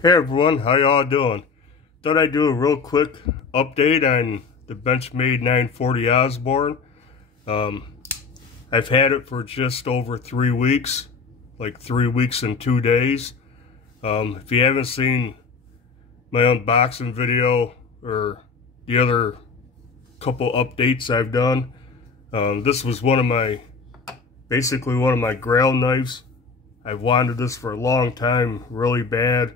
Hey everyone, how y'all doing? Thought I'd do a real quick update on the Benchmade 940 Osborne. I've had it for just over 3 weeks, like 3 weeks and 2 days. If you haven't seen my unboxing video or the other couple updates I've done, this was basically one of my grail knives. I've wanted this for a long time, really bad.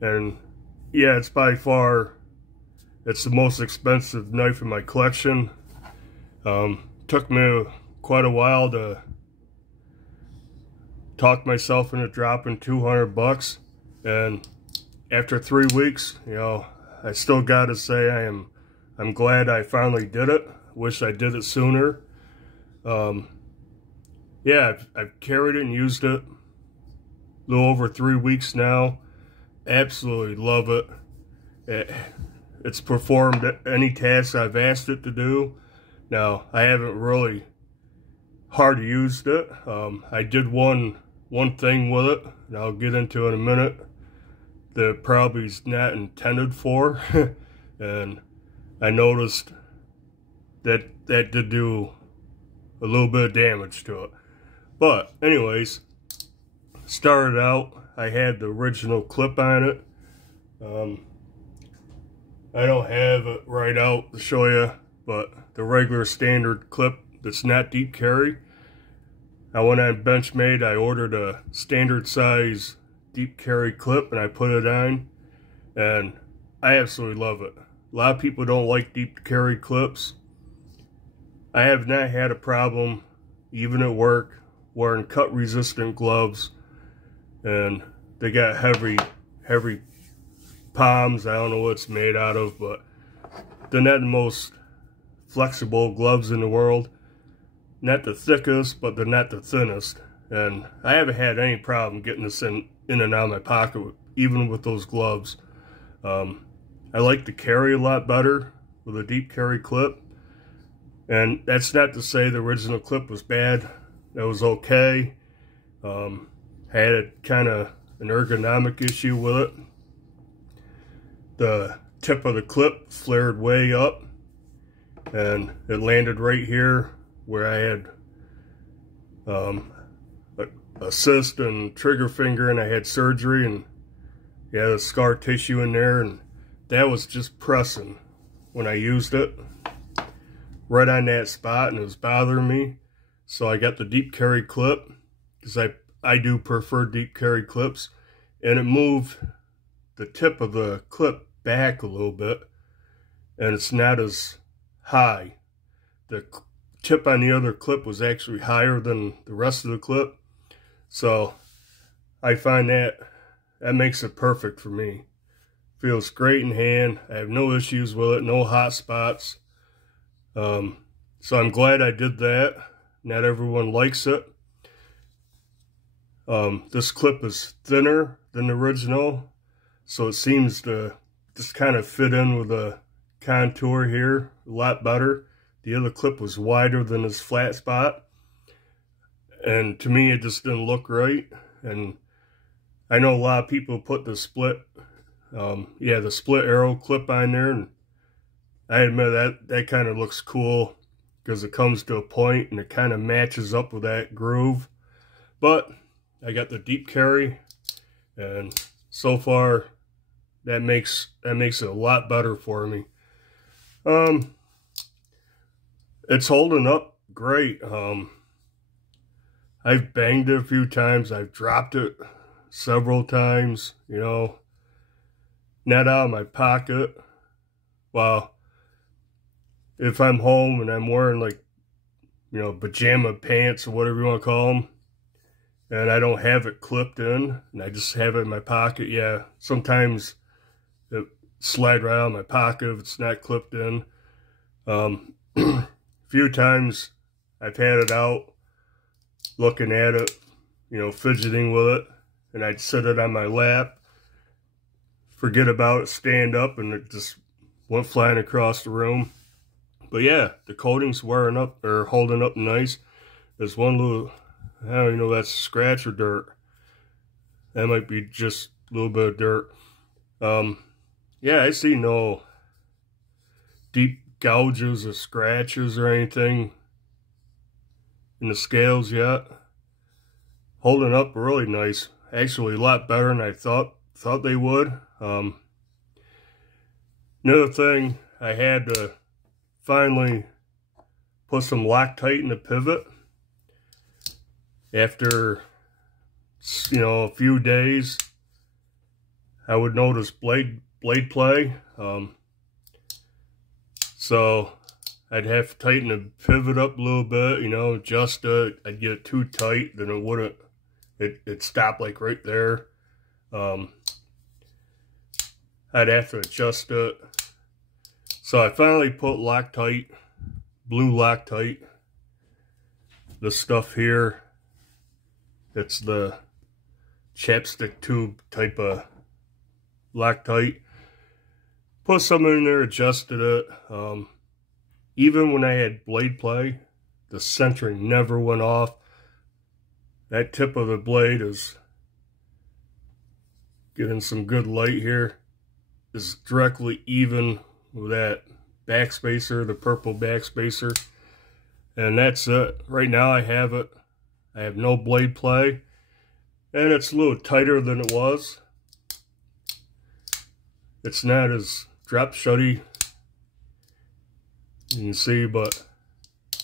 And yeah, it's by far, it's the most expensive knife in my collection. Took me quite a while to talk myself into dropping 200 bucks. And after 3 weeks, I still gotta say I'm glad I finally did it. Wish I did it sooner. Yeah, I've carried it and used it a little over 3 weeks now. Absolutely love it. It's performed any task I've asked it to do. Now, I haven't really hard used it. I did one thing with it, and I'll get into in a minute, that probably is not intended for. And I noticed that did do a little bit of damage to it. But anyways, started out, I had the original clip on it. I don't have it right out to show you, but the regular standard clip that's not deep carry. I went on Benchmade, I ordered a standard size deep carry clip and I put it on, and I absolutely love it. A lot of people don't like deep carry clips. I have not had a problem, even at work, wearing cut resistant gloves. And they got heavy palms. I don't know what it's made out of, but they're not the most flexible gloves in the world. Not the thickest, but they're not the thinnest. And I haven't had any problem getting this in and out of my pocket, even with those gloves. I like to carry a lot better with a deep carry clip. And that's not to say the original clip was bad. That was okay. Had a kind of an ergonomic issue with it. The tip of the clip flared way up, and it landed right here where I had a cyst and trigger finger, and I had surgery, and yeah, the scar tissue in there, and that was just pressing when I used it right on that spot, and it was bothering me. So I got the deep carry clip, because I do prefer deep carry clips, and it moved the tip of the clip back a little bit, and it's not as high. The tip on the other clip was actually higher than the rest of the clip, so I find that makes it perfect for me. Feels great in hand. I have no issues with it, no hot spots. So I'm glad I did that. Not everyone likes it. This clip is thinner than the original, so it seems to just kind of fit in with the contour here a lot better. The other clip was wider than this flat spot, and to me it just didn't look right. And I know a lot of people put the split arrow clip on there, and I admit that kind of looks cool because it comes to a point and it kind of matches up with that groove. But I got the deep carry, and so far that makes it a lot better for me. It's holding up great. I've banged it a few times. I've dropped it several times, not out of my pocket. Well, if I'm home and I'm wearing pajama pants or whatever you want to call them, and I don't have it clipped in, and I just have it in my pocket, yeah, sometimes it slide right out of my pocket if it's not clipped in. A few times I've had it out, looking at it, fidgeting with it, and I'd set it on my lap, forget about it, stand up, and it just went flying across the room. But yeah, the coating's wearing up, or holding up nice. There's one little, I don't even know if that's scratch or dirt. That might be just little bit of dirt. Yeah, I see no deep gouges or scratches or anything in the scales yet. Holding up really nice. Actually, a lot better than I thought they would. Another thing, I had to finally put some Loctite in the pivot. After, a few days, I would notice blade play. So I'd have to tighten the pivot up a little bit, adjust it. I'd get it too tight, then it wouldn't, it'd stop like right there. I'd have to adjust it. So I finally put Loctite, blue Loctite. This stuff here, it's the chapstick tube type of Loctite. Put some in there, adjusted it. Even when I had blade play, the centering never went off. That tip of the blade is getting some good light here. Is directly even with that backspacer, the purple backspacer. And that's it. Right now I have it. I have no blade play. And it's a little tighter than it was. It's not as drop shutty, you can see, but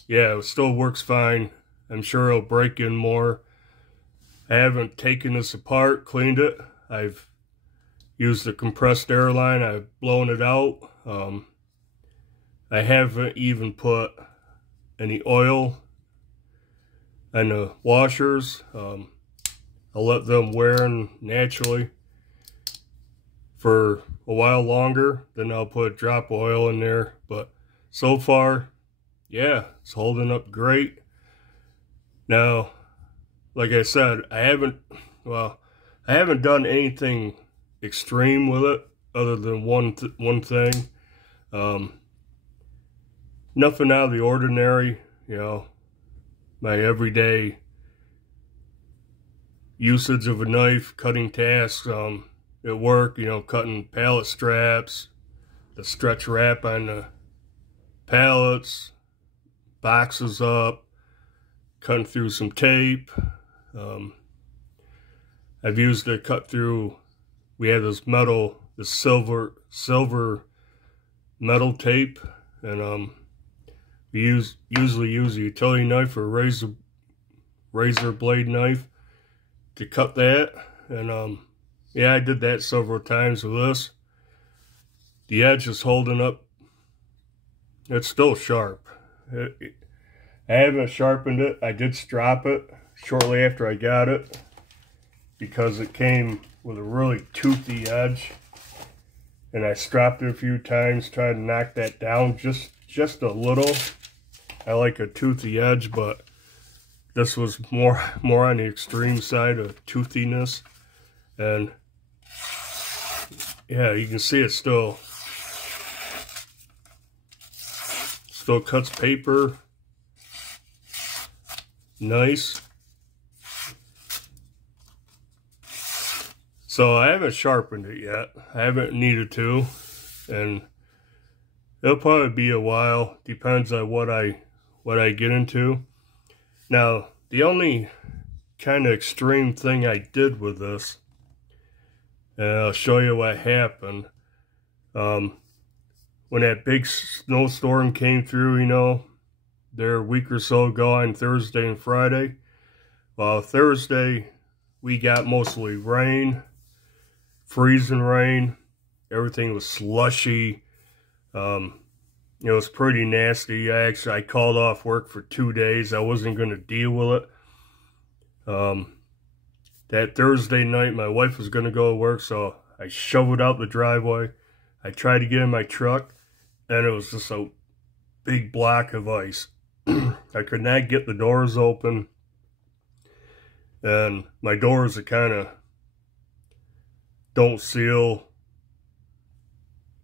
yeah, it still works fine. I'm sure it'll break in more. I haven't taken this apart, cleaned it. I've used the compressed air line. I've blown it out. I haven't even put any oil on the washers. I'll let them wear naturally for a while longer. Then I'll put drop oil in there. But so far, yeah, it's holding up great. Now, like I said, I haven't done anything extreme with it other than one thing. Nothing out of the ordinary, my everyday usage of a knife, cutting tasks at work, cutting pallet straps, the stretch wrap on the pallets, boxes up, cutting through some tape. I've used it to cut through, we have this silver metal tape, and we usually use a utility knife or a razor blade knife to cut that. And yeah, I did that several times with this. The edge is holding up. It's still sharp. I haven't sharpened it. I did strop it shortly after I got it because it came with a really toothy edge, and I stropped it a few times, tried to knock that down just a little. I like a toothy edge, but this was more on the extreme side of toothiness. And yeah, you can see it still cuts paper nice. So I haven't sharpened it yet. I haven't needed to, and it'll probably be a while. Depends on what I get into. Now, the only kind of extreme thing I did with this, and I'll show you what happened. When that big snowstorm came through, there a week or so ago on Thursday and Friday. Well, Thursday we got mostly rain, freezing rain. Everything was slushy. It was pretty nasty. I called off work for 2 days. I wasn't going to deal with it. That Thursday night, my wife was going to go to work, so I shoveled out the driveway. I tried to get in my truck, and it was just a big block of ice. I could not get the doors open, and my doors are kind of don't seal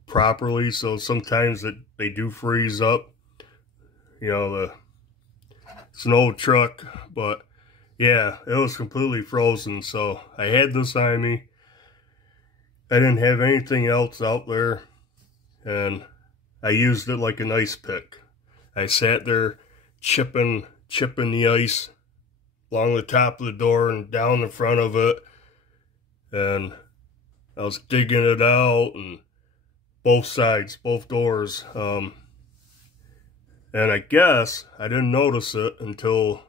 properly, so sometimes they do freeze up. It's an old truck, but yeah, it was completely frozen. So I had this on me. I didn't have anything else out there, and I used it like an ice pick. I sat there chipping the ice along the top of the door and down the front of it, and I was digging it out, and both sides, both doors. And I guess I didn't notice it until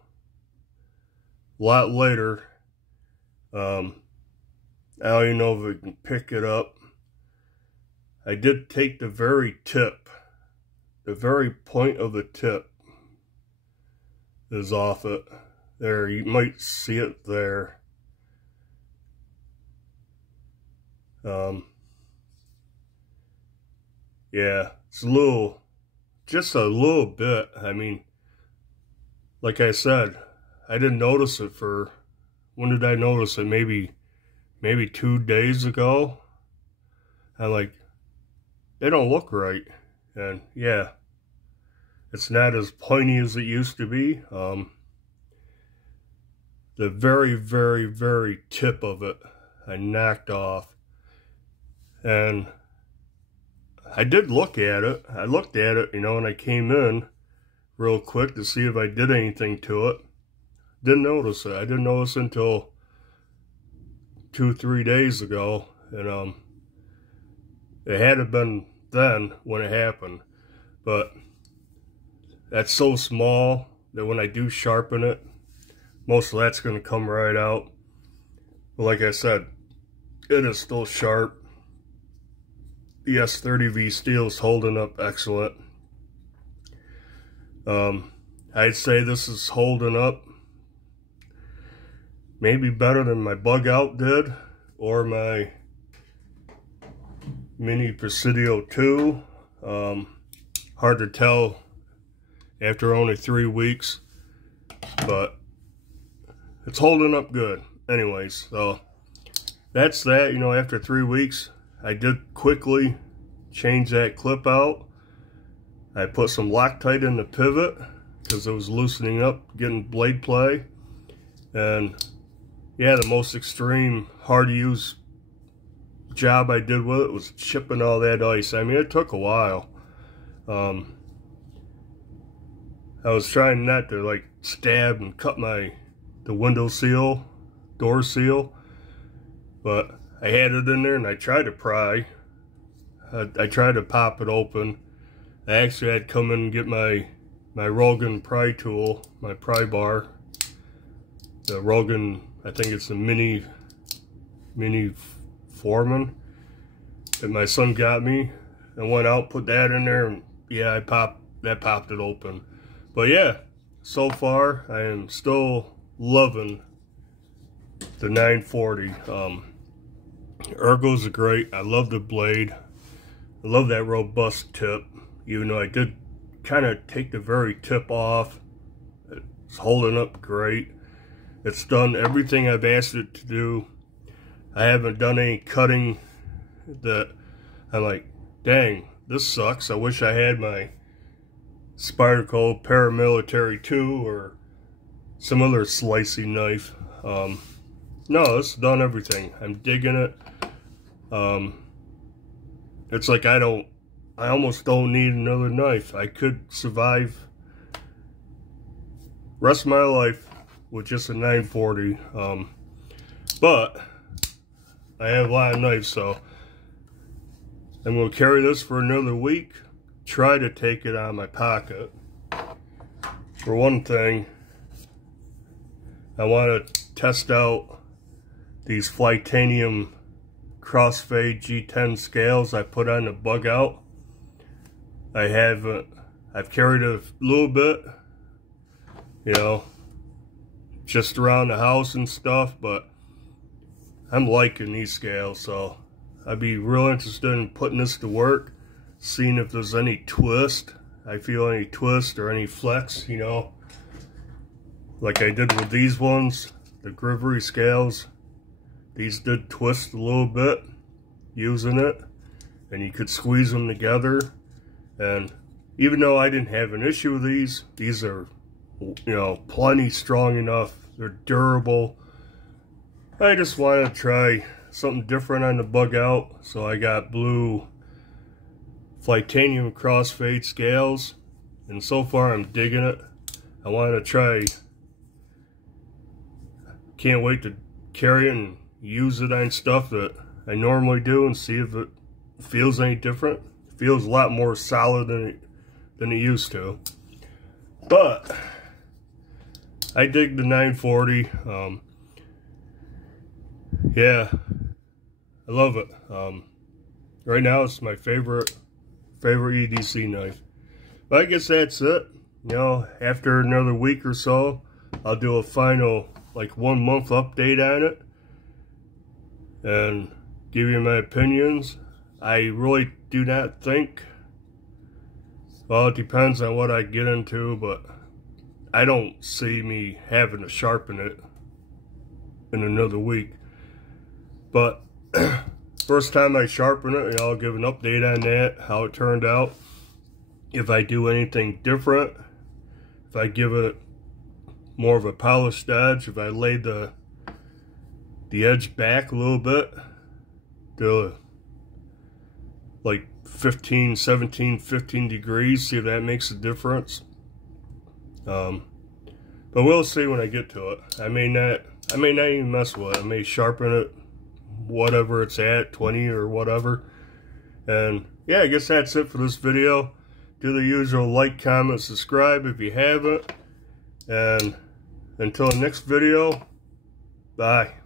a lot later. I don't even know if I can pick it up. I did take the very tip. The very point of the tip is off it. There, you might see it there. Yeah, it's a little, just a little bit. I mean, like I said, I didn't notice it for, when did I notice it? Maybe 2 days ago. I'm like, they don't look right. And yeah, it's not as pointy as it used to be. The very, very, very tip of it, I knocked off. And I did look at it. I looked at it, you know, and I came in real quick to see if I did anything to it. Didn't notice it. I didn't notice until 2-3 days ago. And it had to have been then when it happened. But that's so small that when I do sharpen it, most of that's going to come right out. But like I said, it is still sharp. The S30V steel is holding up excellent. I'd say this is holding up maybe better than my bug out did, or my Mini Presidio 2. Hard to tell after only 3 weeks, but it's holding up good. Anyways, so that's that. You know, after 3 weeks, I did quickly change that clip out. I put some Loctite in the pivot because it was loosening up, getting blade play. And yeah, the most extreme, hard to use job I did with it was chipping all that ice. I mean, it took a while. I was trying not to like stab and cut the window seal, door seal, but I had it in there and I tried to pry. I tried to pop it open. I actually had to come in and get my Rogan pry tool, my pry bar. The Rogan, I think it's the mini Foreman that my son got me, and went out, put that in there, and yeah, that popped it open. But yeah, so far I am still loving the 940. Ergos are great. I love the blade. I love that robust tip, even though I did kind of take the very tip off. It's holding up great. It's done everything I've asked it to do. I haven't done any cutting that I'm like, dang, this sucks. I wish I had my Spyderco Paramilitary 2 or some other slicing knife. No, it's done everything. I'm digging it. It's like I almost don't need another knife. I could survive rest of my life with just a 940. But I have a lot of knives, so I'm going to carry this for another week. Try to take it out of my pocket. For one thing, I want to test out these Flytanium Crossfade G10 scales I put on the bug out. I've carried a little bit, you know, just around the house and stuff, but I'm liking these scales, so I'd be real interested in putting this to work, seeing if there's any twist. I feel any twist or any flex, you know, like I did with these ones, the Grivery scales. These did twist a little bit using it, and you could squeeze them together. And even though I didn't have an issue with these are, you know, plenty strong enough. They're durable. I just want to try something different on the bug out, so I got blue titanium crossfade scales, and so far I'm digging it. I want to try, can't wait to carry it and use it on stuff that I normally do and see if it feels any different. It feels a lot more solid than it used to. But I dig the 940. Yeah, I love it. Right now it's my favorite EDC knife. But I guess that's it. You know, after another week or so, I'll do a final, like, 1 month update on it and give you my opinions. I really do not think, well, it depends on what I get into, but I don't see me having to sharpen it in another week. But first time I sharpen it, I'll give an update on that, how it turned out. If I do anything different, if I give it more of a polished edge, if I lay the edge back a little bit to like 15, 17, 15 degrees, see if that makes a difference. But we'll see when I get to it. I may not even mess with it. I may sharpen it whatever it's at, 20 or whatever. And yeah, I guess that's it for this video. Do the usual like, comment, subscribe if you haven't. And until the next video, bye.